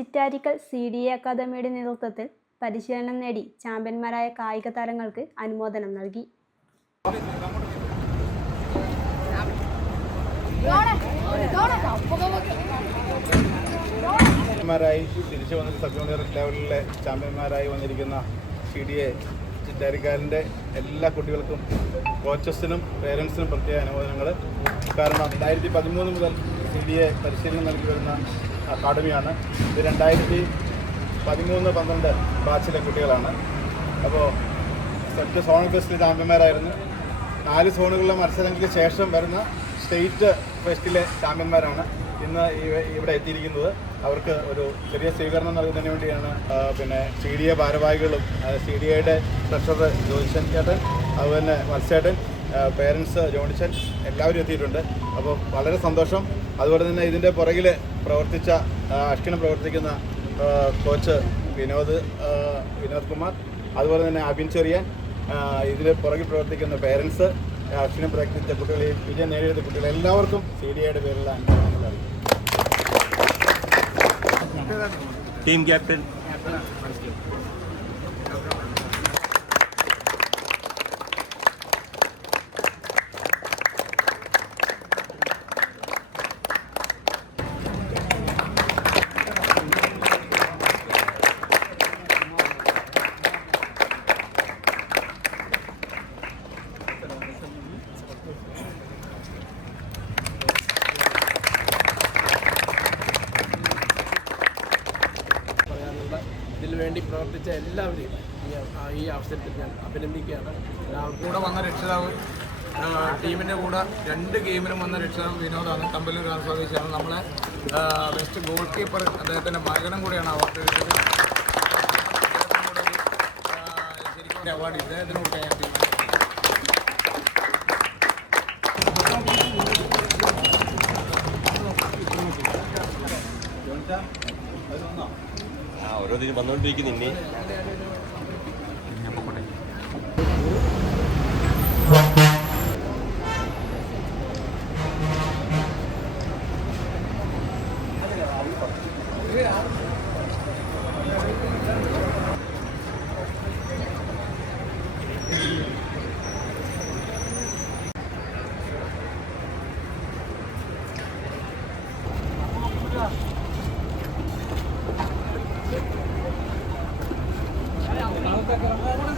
Chittarikkal CDA അക്കാദമിയുടെ നേതൃത്വത്തിൽ പരിശീലനം നേടി ചാമ്പ്യന്മാരായ കായിക താരങ്ങൾക്ക് അനുമോദനം നൽകി. തിരിച്ചു വന്നിട്ട് സബ് ജൂനിയർ ലെവലിലെ ചാമ്പ്യന്മാരായി വന്നിരിക്കുന്ന CDA ചിറ്റാരിക്കാലിൻ്റെ എല്ലാ കുട്ടികൾക്കും കോച്ചസിനും പേരൻസിനും പ്രത്യേക അനുമോദനങ്ങൾ. കാരണം 2013 മുതൽ CDA പരിശീലനം നൽകി വരുന്ന അക്കാദമിയാണ്. ഇത് 2013-12 ബാച്ചിലെ കുട്ടികളാണ്. അപ്പോൾ സെറ്റ് സോണൽ ഫെസ്റ്റിൽ ചാമ്പ്യന്മാരായിരുന്നു. 4 സോണുകളിലെ മത്സരങ്ങൾക്ക് ശേഷം വരുന്ന സ്റ്റേറ്റ് ഫെസ്റ്റിലെ ചാമ്പ്യന്മാരാണ് ഇന്ന് ഇവിടെ എത്തിയിരിക്കുന്നത്. അവർക്ക് ഒരു ചെറിയ സ്വീകരണം നൽകുന്നതിന് വേണ്ടിയാണ് CDA ഭാരവാഹികളും CDAയുടെ ട്രഷറർ ജോയിച്ചൻ ചേട്ടൻ, അതുപോലെ മത്സ്യേട്ടൻ, പേരൻസ് ജോണിച്ചൻ എല്ലാവരും എത്തിയിട്ടുണ്ട്. അപ്പോൾ വളരെ സന്തോഷം. അതുപോലെ തന്നെ ഇതിൻ്റെ പുറകിൽ പ്രവർത്തിച്ച അഷ്കിനം പ്രവർത്തിക്കുന്ന കോച്ച് വിനോദ് കുമാർ, അതുപോലെ തന്നെ അബിൻ ചെറിയാൻ, ഇതിന് പുറകിൽ പ്രവർത്തിക്കുന്ന പേരൻസ്, അക്ഷരം പ്രവർത്തിച്ച കുട്ടികൾ, വിജയം നേടിയെടുത്ത കുട്ടികൾ എല്ലാവർക്കും CDAയുടെ പേരിലുള്ള അനുഭവങ്ങൾ. ടീം ക്യാപ്റ്റൻ ഇതിനു വേണ്ടി പ്രവർത്തിച്ച എല്ലാവരെയും ഈ അവസരത്തിൽ ഞാൻ അഭിനന്ദിക്കുകയാണ്. കൂടെ വന്ന രക്ഷിതാവ്, ടീമിൻ്റെ കൂടെ 2 ഗെയിമിനും വന്ന രക്ഷിതാവ് വിനോദാണ്, തമ്പലൂർ സ്വദേശിയാണ്. നമ്മളെ ബെസ്റ്റ് ഗോൾ കീപ്പർ അദ്ദേഹത്തിൻ്റെ മകനും കൂടെയാണ് അവാർഡ് എടുത്തത്. ശരിക്കും അവാർഡ് ഇദ്ദേഹത്തിന് കൊടുക്കാൻ ഞാൻ ഓരോ വന്നുകൊണ്ടിരിക്കുന്നു. ഇനി